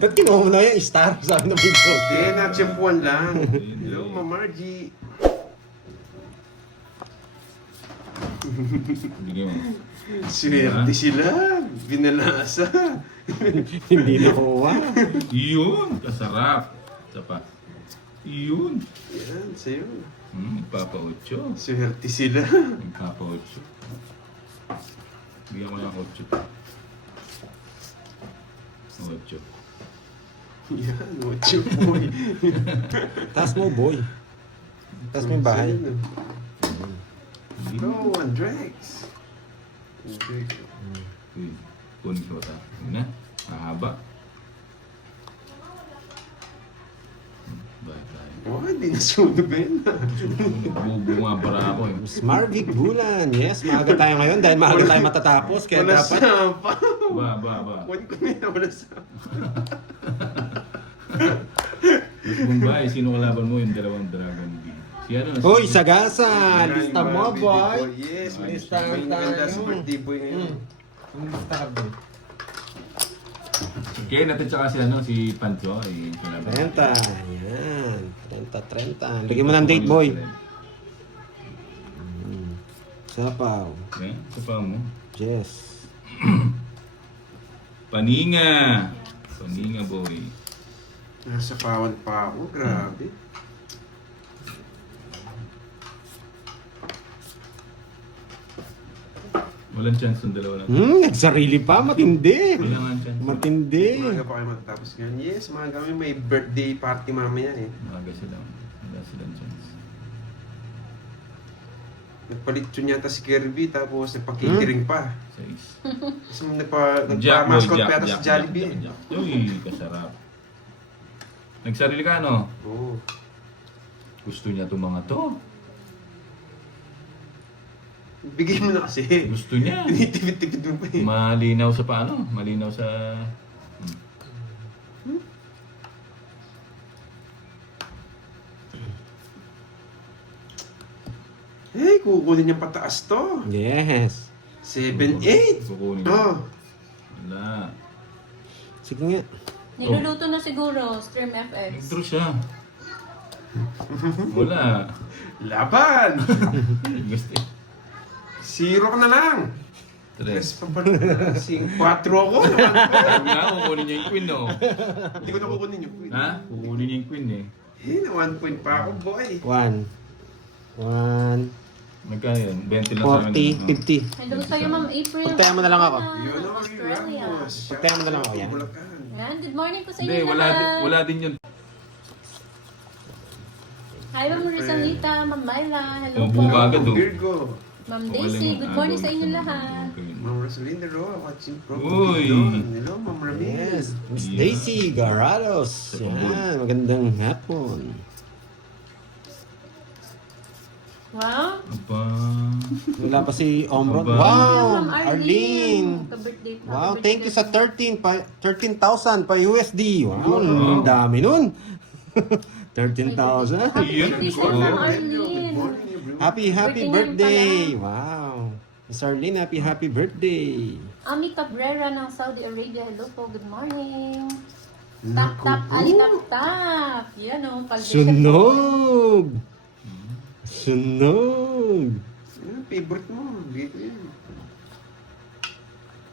Ba't kinuha mo na yung star? Sabi ng video. Hindi, natsyempuan lang. Hello, Ma'am Margie. Bigyan mo. Swerte sila. Binalasa. Hindi nakuha. Yun! Kasarap. Isa pa. Yun. Yan, sa'yo. Nagpapa-8. Swerte sila. Nagpapa-8. Bigyan ko ng 8. 8. Yan, what you boy. Taas mo, boy. Taas mo yung bahay. Hello, Andrex. Uy, kunin ko ito. Yun na. Mahaba. Bye-bye. Oh, hindi nasunog yun. Bumabara ako eh. Miss Marvic Bulan. Yes, maaga tayo ngayon dahil maaga tayo matatapos. Kaya Wala dapat... sapa. Ba. Kunin ko na yun, wala sapa. Mumbai, sino kalaban mo yung dalawang Dragon Bee? Si ano? Hoy, Sagasa! Lista mo, Baby boy! Yes, may Lista may ganda sa tayo. birthday boy ngayon. Lista ka, boy. Kaya natin tsaka si ano, si Pancho. Eh, kalaban. 30. Yan. 30. Lagyan mo ng date, boy. Sapaw. Okay, ito pa mo. Yes. Paninga! Paninga, boy. Nasa pawan pa ako, grabe. Walang chance yung dalawa lang. Nagsarili pa. Matindi. Wala nga chance. Matindi. Umaga pa kayo matatapos ngayon. Yes, mga kami may birthday party mamaya eh. Umaga sila. Wala silang chance. Nagpalit yun yata si Kirby tapos nagpa-catering pa. 6. Kasi nagpa-mascot pa yata sa Jollibee eh. Uy, kasarap. Nagsarili ka, no? Oo. Gusto niya itong mga to. Bigay mo na kasi. Gusto niya. Tinitipid-tipid mo pa eh. Malinaw sa paano? Malinaw sa... Eh, kukunin niyang pataas to. Yes. 7-8. Kukunin niya. Oh. Wala. Sige nga. Niluluto na siguro, Stream FX. Nag-draw siya. Wala. Laban! Gusto. 0 ka na lang. Tres. Yes, pampalala. 4 ako. Sabi nga, kukunin niya yung queen, no? Hindi ko na kukunin yung queen. Ha? Kukunin niya yung queen, eh. Eh, na 1 point pa ako, boy. 1. Magkano yun? 20 lang sa akin. 40, 50. Hello sa'yo, Ma'am April. Pagtayan mo na lang ako. Yun ang Australia. Ramos. Pagtayan mo na lang ako, yan. Bulacan. Yan, good morning po sa inyo Hindi, lahat. wala din yun. Hi, Ma'am Rizalita, Ma'am Myla. Hello po. Buka agad, oh. Virgo. Ma'am Daisy, good morning sa inyo lahat. Ma'am Rosalinda Roa, watching pro. Uy. Hello, Ma'am Yes. Ramirez. Miss Yeah. Daisy Garados. Yan. Magandang hapon. Wow. Aba. Wala pa si Omron. Aba. Wow! Ma'am Arlene! Ka-birthday pa. Wow, Ka-birthday thank you sa pa. 13,000 pa USD. Wow, ang dami nun. 13,000. Happy Yun. birthday po, Oh. Ma'am Good Arlene. morning, everyone. Happy Birthday birthday! ngayon Wow! Miss Arlene, happy birthday! Ami Cabrera ng Saudi Arabia. Hello po, good morning. Naku Tap, po. Ali tap. Yan o, Sunog! Sunog! Ano, favorite mo? Dito yun.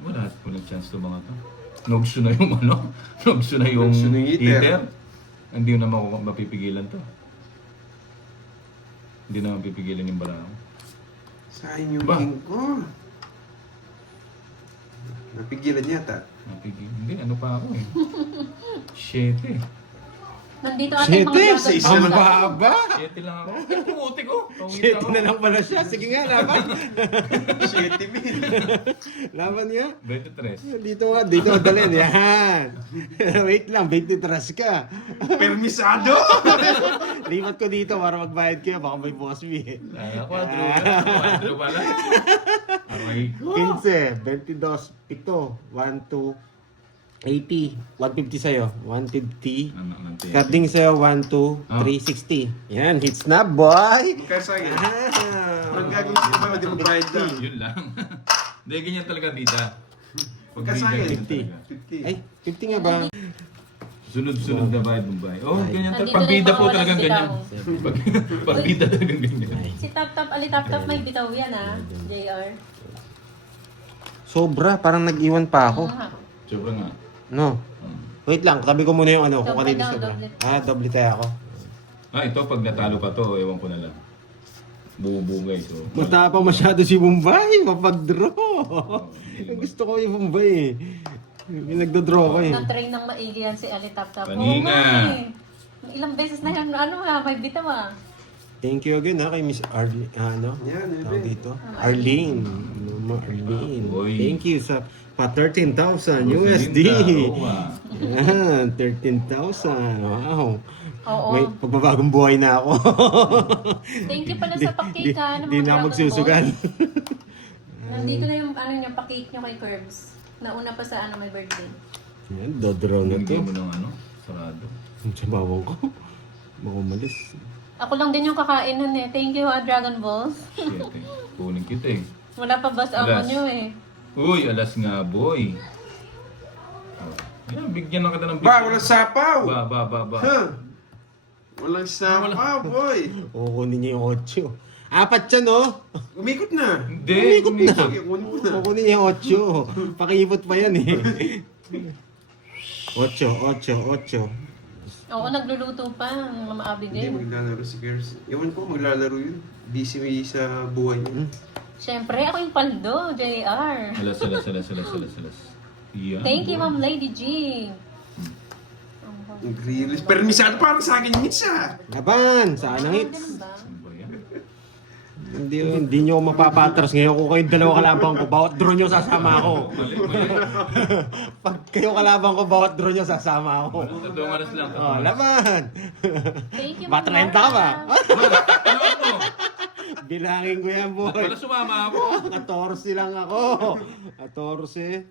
Walang chance to mga to. Nugso na yung ano? Nugso na yung Nugso na yung heater. heater. Hindi na mapipigilan to. Hindi na mapipigilan yung barang. Sayang yung Ba? king ko. Napigilan yata. Mapigil. Hindi, ano pa ako eh. Shit eh. Nandito ating mga Shit, dapat. isa ang lang. baba! Shit lang ako. Eh, pumuti ko. Shit na lang pala siya. Sige nga, laban. 7 mil. Laban niya. 23. Dito nga dalhin. Yan. Wait lang, 23 ka. Permisado! Lipat ko dito para magbayad kayo. Baka may boss fee. Quadro pala. Aray ko. 15, 22, ito, 1, 2, 80. 150 sa'yo. 150. Anak ng tete. Carding sa'yo, 1, 2, 3, 60. Yan, hits na, boy! Magkano sa akin? Ah. Ang gagawin ko ba? Hindi mo bayad ka. Yun lang. Hindi, ganyan talaga tita. Pag Magkano sa bida, akin? ganyan 50. talaga. 50. Ay, 50 nga ba? Sunod-sunod na bayad ng bayad. Oh, ganyan talaga. Nandito Pag na bida yung po mga talagang walang ganyan. Pag bida talagang ganyan. Si Tap Ali Tap may bitaw yan JR. Sobra, parang nag-iwan pa ako. Sobra nga. No. Hmm. Wait lang, tabi ko muna yung ano, kung Doble kanino daw, sobra. doble. Doble tayo ako. Ito pag natalo pa to, ewan ko na lang. Buo-buo guys. So, Matapang masyado si Bombay, mapag-draw. Gusto ko yung Bombay eh. Yung nagdo-draw ko eh. Na-train ng maigi yan si Ali Tap. Kanina. Ilang beses na yan, may bitaw Thank you again kay Miss Arlene. Yan, Tawag dito? Arlene. Mama Arlene. Oy. Thank you sa pa 13,000 USD. Oo, Yan, 13,000. Wow. Oo. May pagbabagong buhay na ako. Thank you pala sa pa-cake ha. Di na magsusugan. Nandito na yung pa-cake nyo kay Curbs. Nauna pa sa may birthday. Yan, dodraw na to. Binigay mo ng sarado. Sa bawang ko. Makumalis. Ako lang din yung kakain nun eh. Thank you Dragon Balls. Shit eh. Kunin kita eh. Wala pa ba sa amo Alas. nyo eh. Uy, alas nga boy. Yan, bigyan na kita ng Ba, walang sapaw! Ba. Ha? Walang sapaw, boy! Kukunin niya yung 8. Apat siya, no? Umikot na! Hindi, Umikot na. Sige, kunin mo na. Kukunin niya yung 8. Pakiipot pa yan eh. 8. Oo, nagluluto pa. Mama Hindi, Abigail. maglalaro si Girls. Ewan ko, maglalaro yun. Busy sa buhay niya. Siyempre, ako yung paldo, JR. Alas. Yan. Thank you, Ma'am Lady G. Nag-release. Permisado parang sa akin yung isa. Laban! Saan ang hits? Ganun ba? Ano ba yan? Hindi nyo mapapatras ngayon kung kayong dalawa kalabang ko. Bawat draw nyo sasama ako. Mali. Pag kayo kalabang ko, bawat draw nyo sasama ako. Tatlong oras lang. Oh, laban! Thank you, Ba, Ma'am 30 ka ba? Ano ako? Bilangin ko yan, boy. Pala sumama ako. 14 lang ako. 14.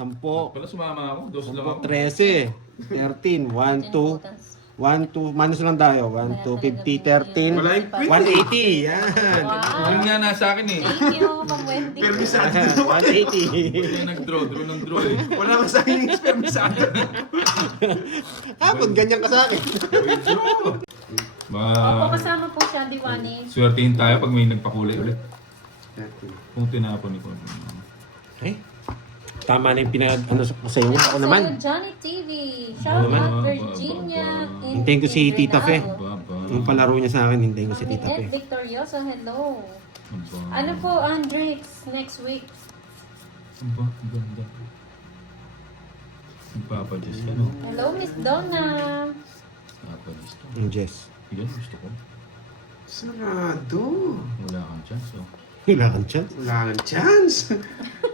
10. Pala sumama ako. Dos lang ako. 13. 13. 1, 2. 1, 2. Manos lang tayo. 1, 2, 50, 13. Wala yung quit. 180. Yan. Yun Wow. nga nasa akin eh. Thank you, Ma'am Wendy. Permisado. 180. Kaya nag-draw ng draw eh. Wala ka sa akin yung permisado. Kapag ganyan ka sa akin. Opo, kasama po siya, Diwani. Swertihin tayo pag may nagpakulay ulit. Kung tinapon ko. Eh, tama na yung ano sa iyo. Ako Sa'yo, naman. Johnny TV. Shout out Virginia. Hintayin ko si Tita Fe. Baba. Yung palaro niya sa akin, hintayin ko si Tita Ed Pe. Victorioso, hello. Aba. Ano po, Andrix, next week? Aba, ang ganda. Nagpapadjust ka, no? Hello, Miss Donna. Nagpapadjust ka. Yung Jess. Yan, gusto ko. Sarado. Wala kang chance, oh. Wala kang chance. Wala kang chance.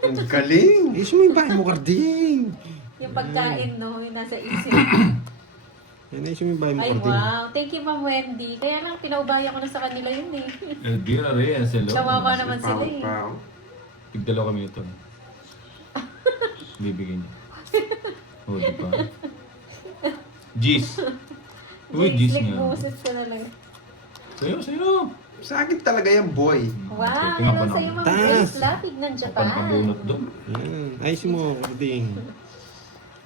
Ang galing. Eh, sumibahin mo, Carding. Yung pagkain, no, yung nasa isip. Yan ay sumibahin mo, Ay, Carding. wow. Thank you, Ma'am Wendy. Kaya lang, pinaubaya ko na sa kanila yun eh. Elvira Reyes, hello. Kawawa naman sila eh. Pao. Tigdalaw kami ito. Bibigyan niya. Oh, di ba? Gis. Uy, Gis Slick nga. boses ko na lang. Sa'yo. Sa akin talaga yan, boy. Wow, Tingnan hello pa sa'yo, na. Ma'am Tas. Grace Lapig ng Japan. Pambunot doon. Yan. Ayos mo, Carding.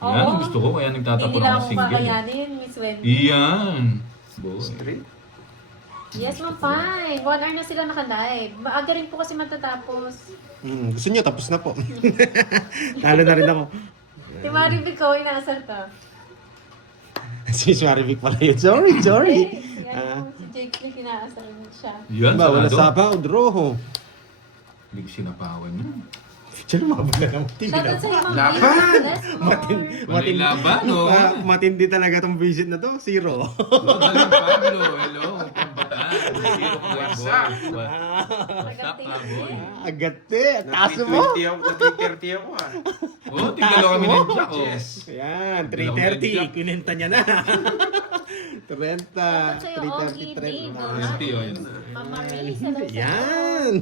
Yan, Oo. gusto ko. Kaya nagtatapon Hindi ako lang ng ako single. kakayanin, Miss Wendy. Iyan. Boy. Straight. Yes, Ma'am Fine. 1 hour na sila naka-live. Maaga rin po kasi matatapos. Gusto niyo, tapos na po. Talo na rin ako. Si Maribig ko, inaasar ka. Si Marivic pala yun. Sorry. Yan po, si Jake Lee, inaasar siya. Yan, Ba, wala sarado. sabaw, draw. Hindi ko sinapawan niya. Diyan mabala ng TV Shout na. out sa'yo, Ma'am Laban! Grace. Bless more. May laban, no? Matindi talaga tong visit na to. 0. Magaling Pablo, hello. Pambataan. Sino ka mga boy? What's up, mga boy? Agate. Taas mo. Na-330 ako ah. Oh, tigdalo kami ng Jack, oh. Yes. Yan, 3:30. Kininta niya na. 30. Shout out sa'yo, Ogie 3:30. Dave. 20, oh, yun. Mama Risa daw sa Yan!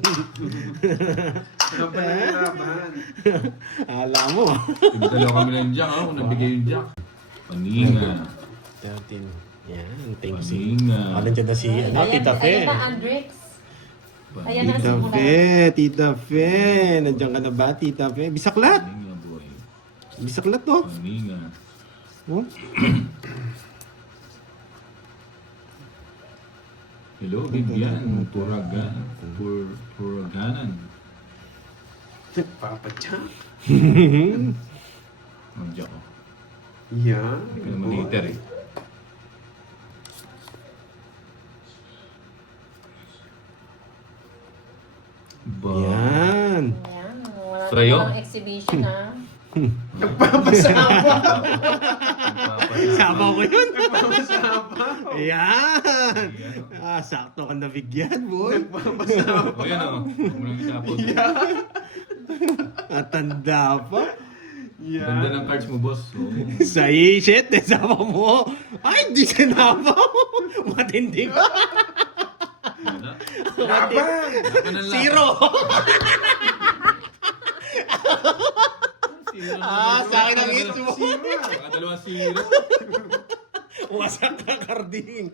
Ano pa nahihirapan? Alam mo. Dalawa kami ng jack, kung nabigay yung jack. Paninga. 13. Yan, thank you. Paninga. Nandiyan na si Tita Fe. Ayan na, Andrex. Ayan na, Tita simula. Fe, Tita Fe. Nandiyan ka na ba, Tita Fe? Bisaklat! Paninga, boy. Bisaklat to. Paninga. Oh? Hello, Vivian. Puragan. Puraganan. Papa Jack. Ang jack ko. Yan. Hindi ka naman hater eh. Ba? Yan. Ayan, wala Trayo? walang exhibition ha. Nagpapasama. Sama ko yun. Nagpapasama. Yan. Sakto ka nabigyan, boy. O yan o. Mulang isapot. Natanda pa. Ganda ng cards mo, boss. Oh. Sa shit, sama mo. Ay, di sinama. Matindi ka. Wala. Laban. Laban ng laban. Zero. Zero na Sa akin ang hit mo. Dalawang zero. Wasak ka, Carding.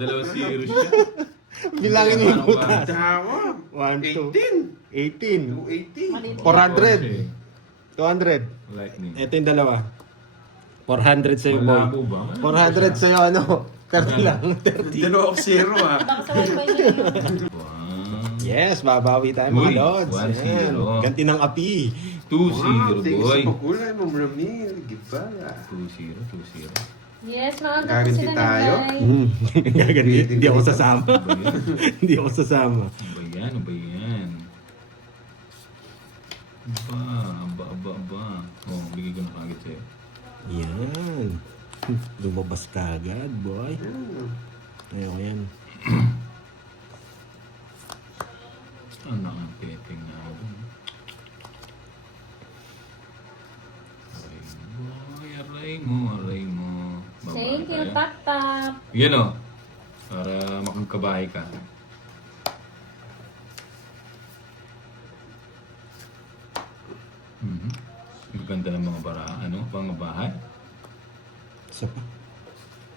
Dalawang zero siya. Bilangin mo yung butas. Tawa. 1, 2, 18. 18. 280. 400. 200. Lightning. Ito yung dalawa. 400 sa'yo, Malabo boy. ba? 400 sa'yo, ano? 30 lang. 30. Dalawa ako zero ah. Baka sa wifi niya yun. Wow. Yes, babawi tayo mga Uy, lods. 1-0. Yan. Ganti ng api. 2-0, Thank you boy. sa pakulay, Ma'am Ramil. Gibala. 2-0, 2-0. Yes, maaga po Gaganti sila tayo? ng live. Gaganti. Hindi ako sasama. Ano ba yan? Hindi ako sasama. Ano ba yan? Ano ba yan? Aba. Oh, bigay ko na kagad sa'yo. Yan. Lumabas ka agad, boy. Ayoko yan. Ano ang peting na ako? Aray mo. Baba Thank you, tayo. Tap Tap. Yan o. Para makagkabahay ka. Ang ganda ng mga mga bahay. Isa pa.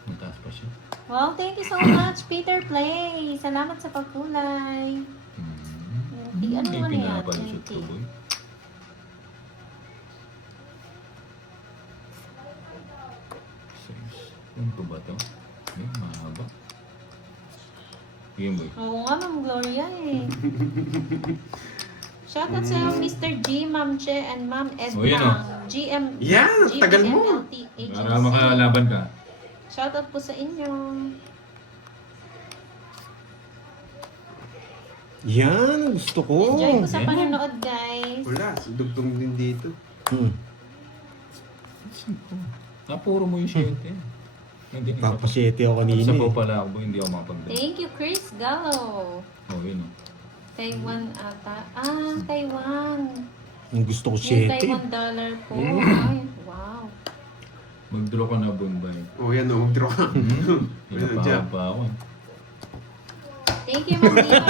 Mataas pa siya. Wow, thank you so much, Peter Play. Salamat sa pagkulay. Di ano May naman yan? pinapalusot ko, boy. Ano ba to? Ay, mahaba. Yan, boy. Oo nga, Ma'am Gloria eh. Shoutout sa Mr. G, Ma'am Che, and Ma'am Edna. Oh, yan, oh. GM. Yan, tagal mo. GMLT Para Agency. makalaban ka. Shoutout po sa inyo. Yan, gusto ko. Enjoy po sa panonood, guys. Wala, dugtong din dito. Napuro mo yung shirt eh. Hindi, Papasyete ako kanina. Sa eh. po pala ako, boy, hindi ako makapagdala. Thank you, Chris Gallo. Oh, yun o. Taiwan ata. Ah, Taiwan. Ang gusto ko Yung 7. Taiwan dollar po. Ay, wow. Mag-draw ka na, Bombay. Oh, yan o, draw ka. Pinapahaba pa ako eh. Thank you, Ma'am Dina.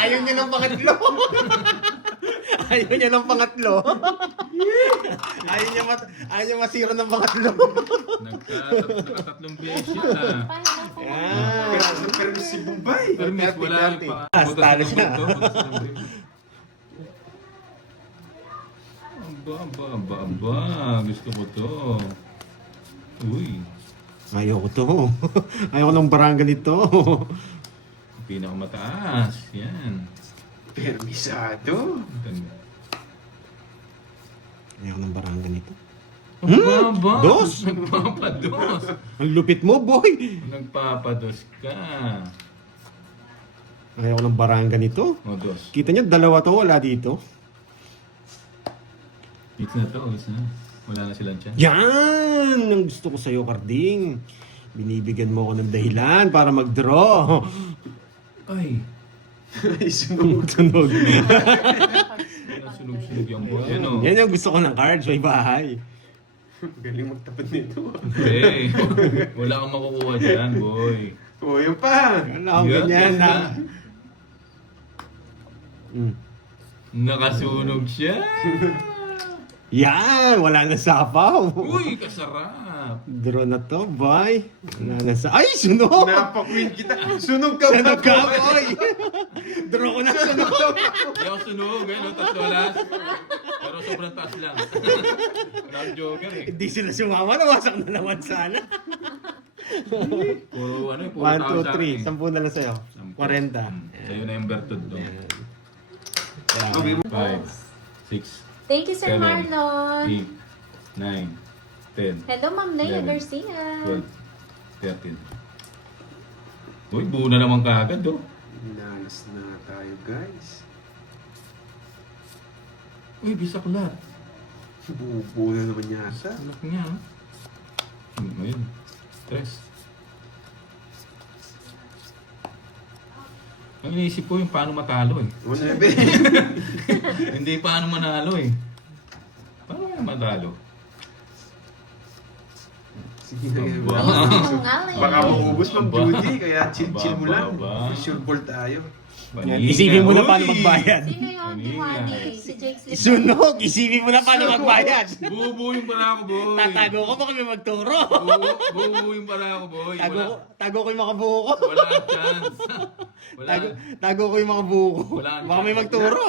Ayaw niya ng pangatlo. Ayaw niya ng pangatlo. Ayaw niya masira ng pangatlo. Nakatatlong beses yun ah. Paano lang po? Yan. Pero si Bombay. Pero miss, wala yung Dirty. pa. Talo siya. Aba. Gusto ko to. Uy. Ayaw ko to. Ayaw ko ng barangay nito. Pinakamataas. Yan. Permisado. Ayaw ko ng barangay nito. Baba. Dos? Nagpapados. Ang lupit mo, boy. Nagpapados ka. Ayaw ko ng barangay nito. O, dos. Kita niyo, dalawa to, wala dito. It's na to. It's na. Wala na silang chance. Yan! Ang gusto ko sa'yo, Carding. Binibigyan mo ako ng dahilan para mag-draw. Ay. Ay, sunod. Tunog. Sunog-sunog yung boy. Yan o. Yan yung gusto ko ng cards, may bahay. Galing magtapat nito. Hey. Wala kang makukuha dyan, boy. O, yun pa. Wala akong ganyan na. Nakasunog siya. Yan! Wala na sapaw. Uy, kasarap. Draw na to, boy. Wala na sa... Ay, sunog! Napakwin kita. Sunog ka Sunog ka, boy. boy! Draw ko na sunog. Hindi ako sunog, eh, no? Tatlo alas. Pero sobrang taas lang. Wala joker eh. Hindi sila sumama. Nawasak na naman sana. Puro ano eh, puro 1, tao sa 2, 3. akin eh. 10 na lang sa'yo. 40. Sa'yo na yung bertod doon. Yan. 5, 6, Thank you, Sir 7, Marlon. 8, 9, 10, Hello, Ma'am Leia 11, Garcia. 12, 13. Uy, buo na naman kaagad, oh. Inalas na tayo, guys. Uy, bisaklat. Buo na naman yata. Anak niya, oh. Ayun. Stress. Ang iniisip ko yung paano matalo eh. 1-11. Hindi paano manalo eh. Paano kaya matalo? Sige na yan. Aba. Sinungaling. Baka maubos Ma'am Aba. Judy, kaya chill-chill mo Aba, lang. aba. Sure ball tayo. Yan. Isipin mo na paano Uy! magbayad. Sino yung Diwali? Si Jake Slip. Sunog! Isipin mo na paano magbayad. Bubuhin pala ako, boy. Tatago ko pa kami magturo. Bubuhin pala ako, boy. Tago ko yung mga buho ko. Wala kang chance. Wala, Tago ko yung mga buho ko. Wala. Baka may magturo.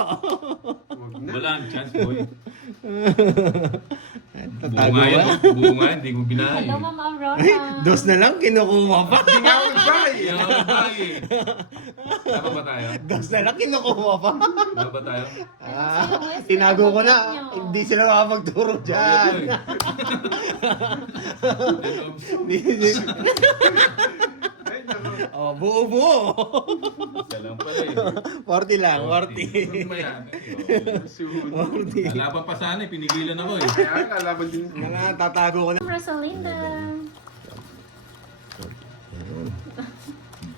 Huwag na. wala kang chance, boy. Tatago Buo nga ka. yan. Buo nga, hindi ko binahay. Hello, Ma'am Aurora. Dos na lang, kinukuha pa. Hindi nga ako nagbahay. Kaya ako nagbahay. Tama ba tayo? Dos na lang, kinukuha pa. Tama ba tayo? Tinago ko na. Hindi sila makapagturo dyan. Boy. Ay, nako. Oh, buo. Isa lang pala eh. 40 lang, 40. Ano ba yan? Sunog. 40. Kalaban pa sana eh, pinigilan ako eh. Kaya kalaban din. Mga tatago ko na. Rosalinda.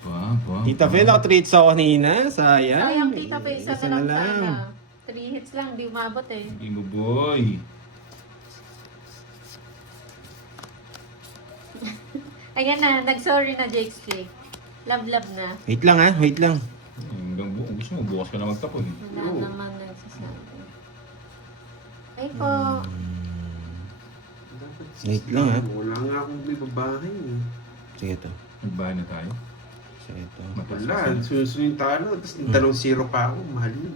Ba. Tita Fe, naka-treats ako kanina. Sayang. Sayang, tita pa isa Isa na na lang lang. sana. 3 hits lang, di umabot eh. Hindi mo, boy. Ayan na, nag-sorry na Jake Slip. Love na. Wait lang ha, wait lang. Hanggang gusto mo, bukas ka na magtapon eh. Wala naman nagsasabi. Ay po. Wait lang ha. Wala nga akong may babae. eh. Sige to. Nagbahay na tayo. Sige to. Mataas Wala, kasi. susunod yung talo. Tapos 2-0 pa ako. Mahal yun.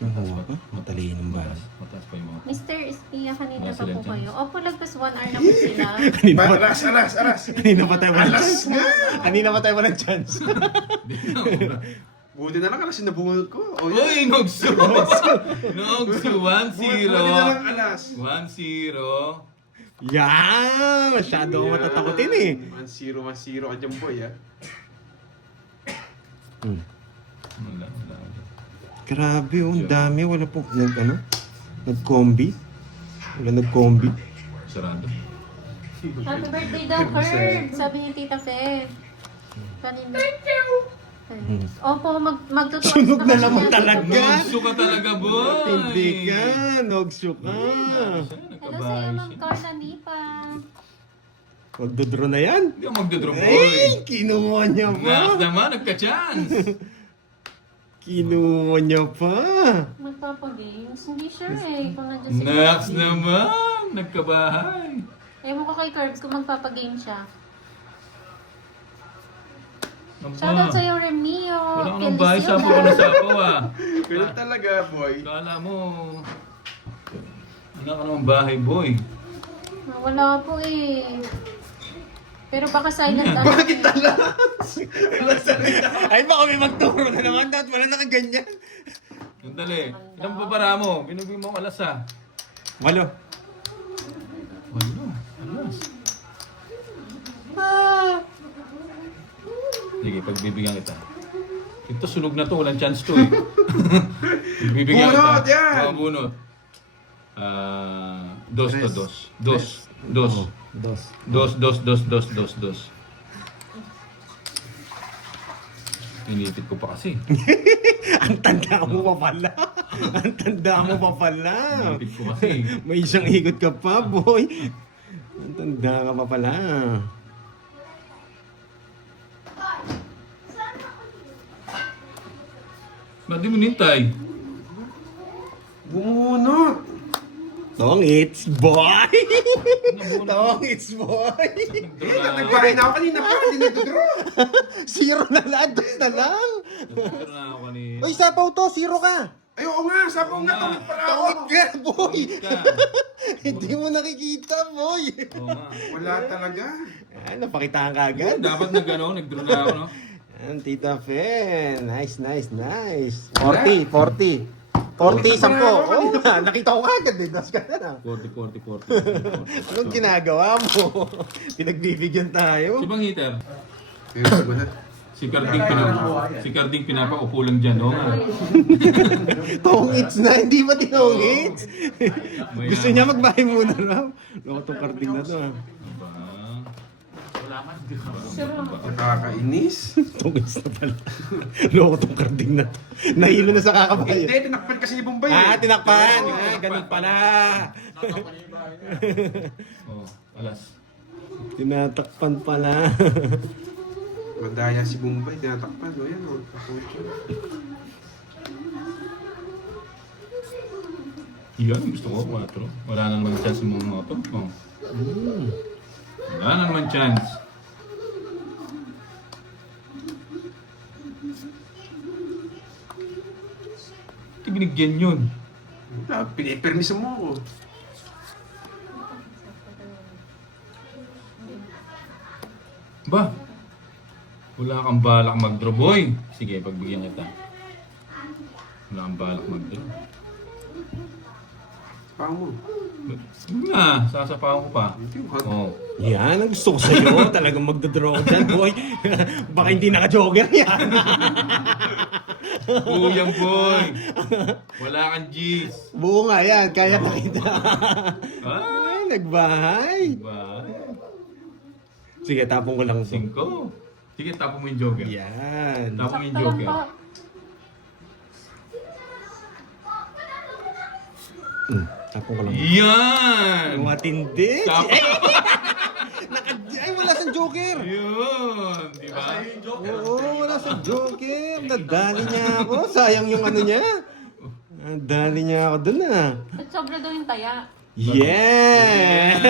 Nakuha ka? Matalinong ba? Mataas pa yung mga. Mr. Espia, kanina Wala pa sila po dyan. kayo. Opo, lagpas 1 hour na po sila. Kanina pa, Aras. kanina pa tayo walang Alas chance. nga! Kanina pa tayo walang chance. Buti na lang alas yung nabungot ko. O, yun. Uy, Nogsu! Nogsu, 1-0. Buti na lang alas. 1-0. Yan! Masyado ako matatakotin eh. 1-0 ka dyan, boy, ah. Wala. Grabe oh, ang dami. Wala po, nag-combi. Wala nag-combi. Sarado. Happy birthday daw, Kurt! Sabi niya Tita Fe. Kanina. Thank you! Opo, magtutuwas Sunog na naman siya. talaga. Nogsu ka talaga, boy! Hindi ka. Nogsyo ka. Hello sa'yo, Ma'am Carla Nipa. Magdodraw na yan. Hindi ako magdodrom, boy. Ay, kinuha niya Nakas pa. naman, nagka-chance. Kinuha niya pa. Magpapagames. Hindi sure eh. Kung nandiyan si Nakas Kirby. naman, nagkabahay. Ewan ko kay Curbs kung magpapagame siya. Aba, Shoutout sa'yo, Remio. wala ka ng bahay, sapo ka na sapo ah. Ganun talaga, boy. Kala mo, wala ka naman bahay, boy. Wala po eh. Pero baka silent ano. Bakit tala? Ay, baka may magturo na naman. Dapat wala nakaganyan. Sandali, ilang pa para mo? Binugin mo alas ah. Walo. Wala, alas. Sige, pagbibigyan kita. Ito, sunog na to. Walang chance to eh. Pagbibigyan Bunot, kita. yan! Mga bunot. Dos to dos. Dos. Dos. Dos. Dos. Inipit ko pa kasi. Ang tanda mo pa pala. Ang tanda mo pa pala. Inipit ko kasi. May isang ikot ka pa, boy. Ang tanda ka pa pala. Ba't di mo nintay? Bumunot! Tong it's boy! Tong it's boy! Nagbahay na ako kanina pa, hindi nagdodraw. Zero na lang, dos na lang. Nagdodoro na ako kanina. Uy, sapaw to, zero ka. Ayoko nga, sabaw nga, tawid pala ako. Tawid ka, boy. Ka. Hindi mo nakikita, boy. Oo nga. Wala talaga. Ay, napakitaan ka agad. Dapat nagdodoro na ako, no? Yan, Tita Fen. Nice, nice, nice. 40, 40. 40, 10. Oh, nakita ko agad eh. Das ka na. 40. Anong ginagawa mo? Pinagbibigyan tayo. Si Bang Heater, Ayoko ba na? si Carding pinapaupo lang dyan, oo nga. Tong it's na, hindi ba tinong it's? May, Gusto niya magbahay muna raw. Loko tong karding na to. Aba. Nakakainis. Tong it's na pala. Loko tong karding na to. Nahilo na sa kakabayo. Hindi, tinakpan kasi ni Bombay. Tinakpan. Ganun pala. Oh, alas. Tinatakpan pala. Madaya si Bombay, tinatakpan. O yan, o. Yan, gusto ko, 4. Wala na naman chance yung mga to. Oh. Wala na naman chance. Ito binigyan yun. Wala, pinipermisa mo ako. Ba? Wala kang balak mag-draw, boy. Sige, pagbigyan kita. Wala kang balak mag-draw. Pao mo. Sige na, sasapawan ko pa. Oh. Yan, ang gusto ko sa'yo. Talagang magdodraw ka dyan, boy. Baka hindi naka-jogger yan. Kuyang boy. Wala kang G's. Buo nga yan, kaya pakita. Ah, Ay, nagbahay. ba? Sige, tapong ko lang ito. 5. Sige, tapo mo yung joker. Yan. Tapo mo yung Sakto lang joker. po. Tapong ko lang. Yan! Matindi. Tapo. Ay, wala sa joker. Yun! Di ba? Oo, wala sa joker. Nadali niya ako. Sayang yung ano niya. Nadali niya ako dun ah. At sobra daw yung taya. Yes!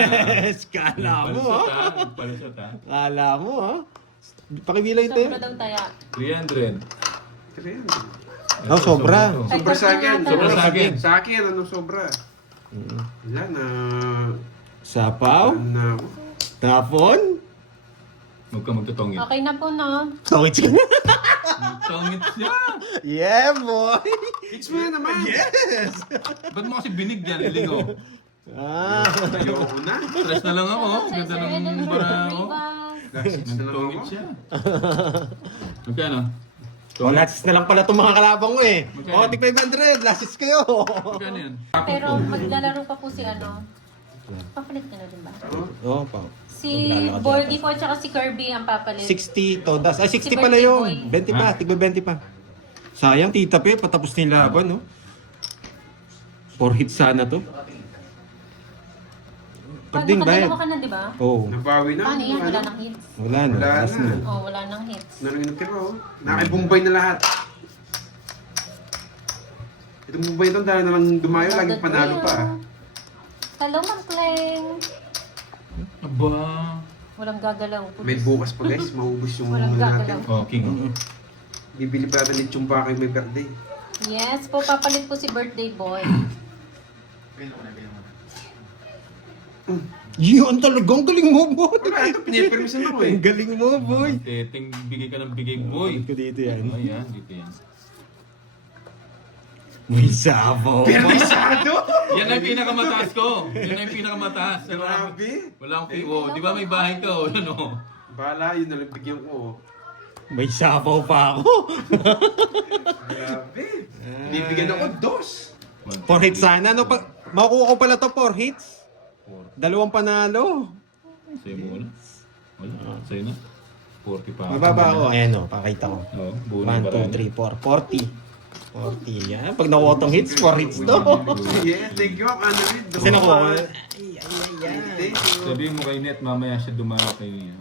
Kala mo Palusot ah. ha? Palusot ha? Kala mo ah. Pakibilay tayo. Sobra daw taya. 300. Kasi yan. Oh, sobra. Ito. Sobra sa akin. Sobra sa akin. Sa akin, ano sobra? Wala na. Sapaw. Na ako. Tapon. Huwag ka magtutongit. Okay na po, no? Tawid ka na. Magtongit siya! Yeah, boy. It's mo yan naman. Yes. Ba't mo kasi binigyan? Ligaw. Ah. Ayoko na. Stress na lang ako. Ganda ng bara ako. Last na lang Nagtongit ako. siya. Magkano? Oh, lasis na lang pala itong mga kalabang mo eh. Magkano? Oh, tig 500. Lasis kayo. Magkano yan? Pero maglalaro pa po si ano. Papalit ka na din ba? Oh, pa. Si Borgie po at saka si Kirby ang papalit. 60 todas. Ay, 60 Si pala birthday yun. boy. 20 pa. Tigba 20 pa. Sayang, Tita Pe. Patapos na yung laban, no? 4 hits sana to. Karding bayad. Nakadalawa ka na, di ba? Oh, Nabawi na. Paano yan? Wala nang hits. wala na. Wala Last na. na. Oh, wala nang hits. Nalang yung tiro. Nakibumbay na lahat. Itong Bombay ito, dahil nalang dumayo, laging panalo pa. Hello, Ma'am Cleng. Aba. Walang gagalaw. May bukas pa guys, maubos yung Walang mga natin. gagalaw. Oh, king. Bibili pa natin yung tsumpa kayo may birthday. Yes po, papalit po si birthday boy. Yun talagang galing mo, boy. Wala, ito pinipermisan ako eh. Ang galing mo, boy. Teteng, bigay ka ng bigay, boy. Ko dito yan. Ayan, dito yan. May sabaw pa. Permisado! Yan ang pinakamataas ko. Yan ang pinakamataas. Grabe! Wala akong ping. Oh, di ba may bahay ka? Oh, yan oh. Bahala, yun nalang bigyan ko. May sabaw pa ako. Grabe! Bibigyan ako 2. 4 hits sana. No, makukuha ko pala to 4 hits. 2 panalo. Sa'yo mo wala. Wala. Sa'yo na. 40 pa. Mababa ako. Ayan o, pakita ko. Oo, buo 1, na 2, 3, 4. 40. 40 yan. Pag nawotong hits, 4 hits to. Yeah, thank you, Ma'am Annalyn. Kasi nakuha ko. Thank you. Sabihin mo kay Net, mamaya siya dumalo kay